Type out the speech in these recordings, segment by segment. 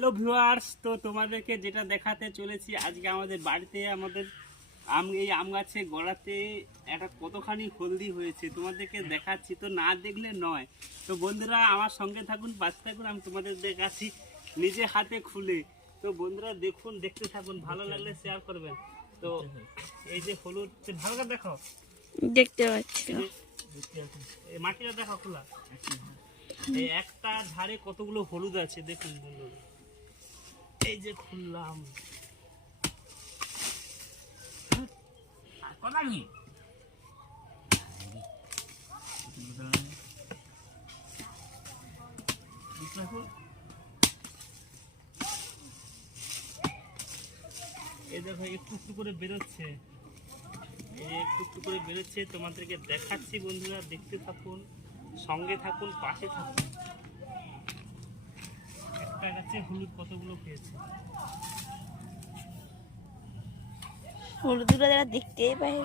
Hello viewers, তো তোমাদেরকে যেটা দেখাতে চলেছি আজকে আমাদের বাড়িতে আমাদের এই আম গাছে গোড়াতে একটা কতখানি হলদি হয়েছে তোমাদেরকে দেখাচ্ছি, তো না দেখলে নয়। তো বন্ধুরা আমার সঙ্গে থাকুন, পাশে থাকুন, আমি তোমাদের দেখাচ্ছি নিজে হাতে খুলে। তো বন্ধুরা দেখুন, দেখতে থাকুন, ভালো লাগলে শেয়ার করবেন। তো এই যে হলুদ, ভালো করে দেখো, দেখতে পাচ্ছি এই মাটিটা দেখো খোলা, এই একটা ধারে কতগুলো হলুদ আছে দেখুন বন্ধুরা। এই যে খুললাম, এই দেখো একটু একটু করে বেরোচ্ছে, এই একটু একটু করে বেরোচ্ছে, তোমাদেরকে দেখাচ্ছি বন্ধুরা, দেখতে থাকুন, সঙ্গে থাকুন, পাশে থাকুন। একটা গাছে হলুদ কতগুলো পেয়েছে, হলুদগুলো যারা দেখতেই পাই।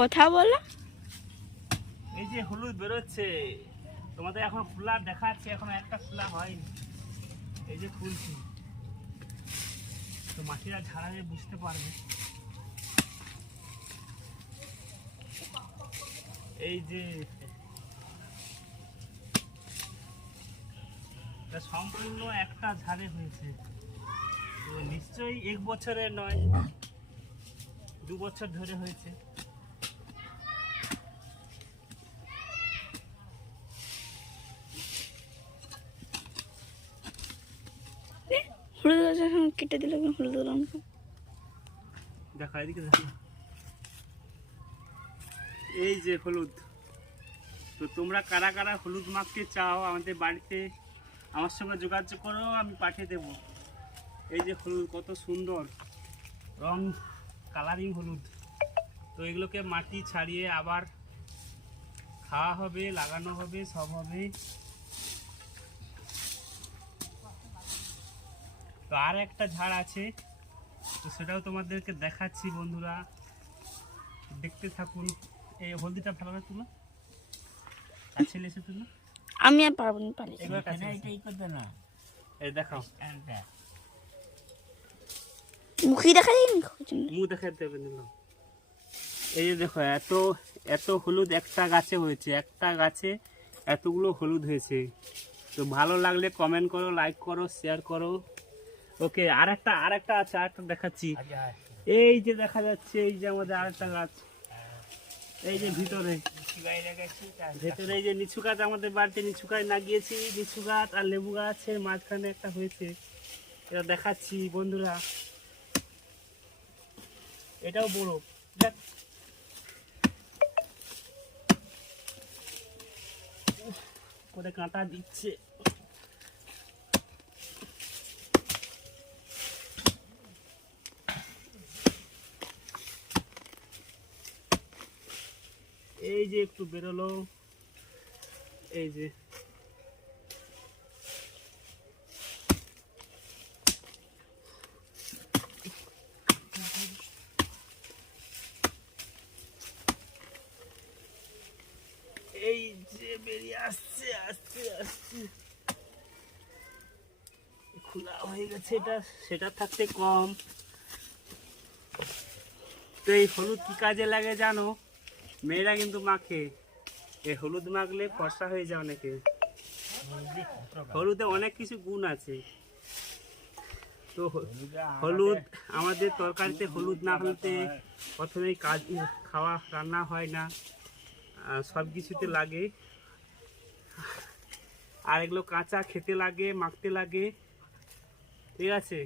কথা বলো। এই যে হলুদ বেরোচ্ছে, তোমাদের এখন খোলা দেখাচ্ছি, এখন একটা খোলা হয়নি, এই যে খুলছি, তো মাটিরা ঝাড়ালে বুঝতে পারবে। এই যে সম্পূর্ণ একটা ঝাড়ে হয়েছে, তো নিশ্চয়ই 1 বছরের নয়, 2 বছর ধরে হয়েছে। হলুদ গাছ এখন কেটে দিল, হলুদ লঙ্কা দেখো এদিকে দেখো, এই যে হলুদ। তো তোমরা কারা কারা হলুদ মাখতে চাও আমাদের বাড়িতে আমার সঙ্গে যোগাযোগ করো, আমি পাঠিয়ে দেব। এই যে হলুদ কত সুন্দর রং, কালারিং হলুদ। তো এগুলোকে মাটি ছাড়িয়ে আবার খাওয়া হবে, লাগানো হবে, সব হবে। তো আর একটা ঝাড় আছে, তো সেটাও তোমাদেরকে দেখাচ্ছি বন্ধুরা, দেখতে থাকুন। এই হলদিটা ভালো করে তুলো, কাছে এসে তুলো। আমি আর পারবো না, পারি এগুলো কাছে এটাই করতে না, এই দেখাও, মুখই দেখা যায় না, মুখ দেখাতে হবে না। এই যে দেখো, এত এত হলুদ একটা গাছে হয়েছে, একটা গাছে এতগুলো হলুদ হয়েছে। তো ভালো লাগলে কমেন্ট করো, লাইক করো, শেয়ার করো। ওকে, আরেকটা আছে, আরেকটা দেখাচ্ছি। এই যে দেখা যাচ্ছে, এই যে আমাদের আরেকটা গাছ, এই যে ভিতরে এই যে লিচু গাছ, আমাদের বাড়িতে লিচু গাছ লাগিয়েছি, লিচু গাছ আর লেবু গাছের মাঝখানে একটা হয়েছে, এটা দেখাচ্ছি বন্ধুরা। এটাও বড়, দেখ করে কাঁটা দিচ্ছে। এই যে একটু বেরোলো, এই যে এই যে বেরিয়ে আসছে, আস্তে আস্তে খোলা হয়ে গেছে, এটা সেটা থাকতে কম। তো এই হলুদ কি কাজে লাগে জানো? মেয়েরা কিন্তু মাখে, এই হলুদ মাখলে ফর্সা হয়ে যায় অনেকে। হলুদে অনেক কিছু গুণ আছে। তো হলুদ আমাদের তরকারিতে হলুদ না হতে প্রথমেই কাজ খাওয়া রান্না হয় না, সব কিছুতে লাগে। আর এগুলো কাঁচা খেতে লাগে, মাখতে লাগে, ঠিক আছে।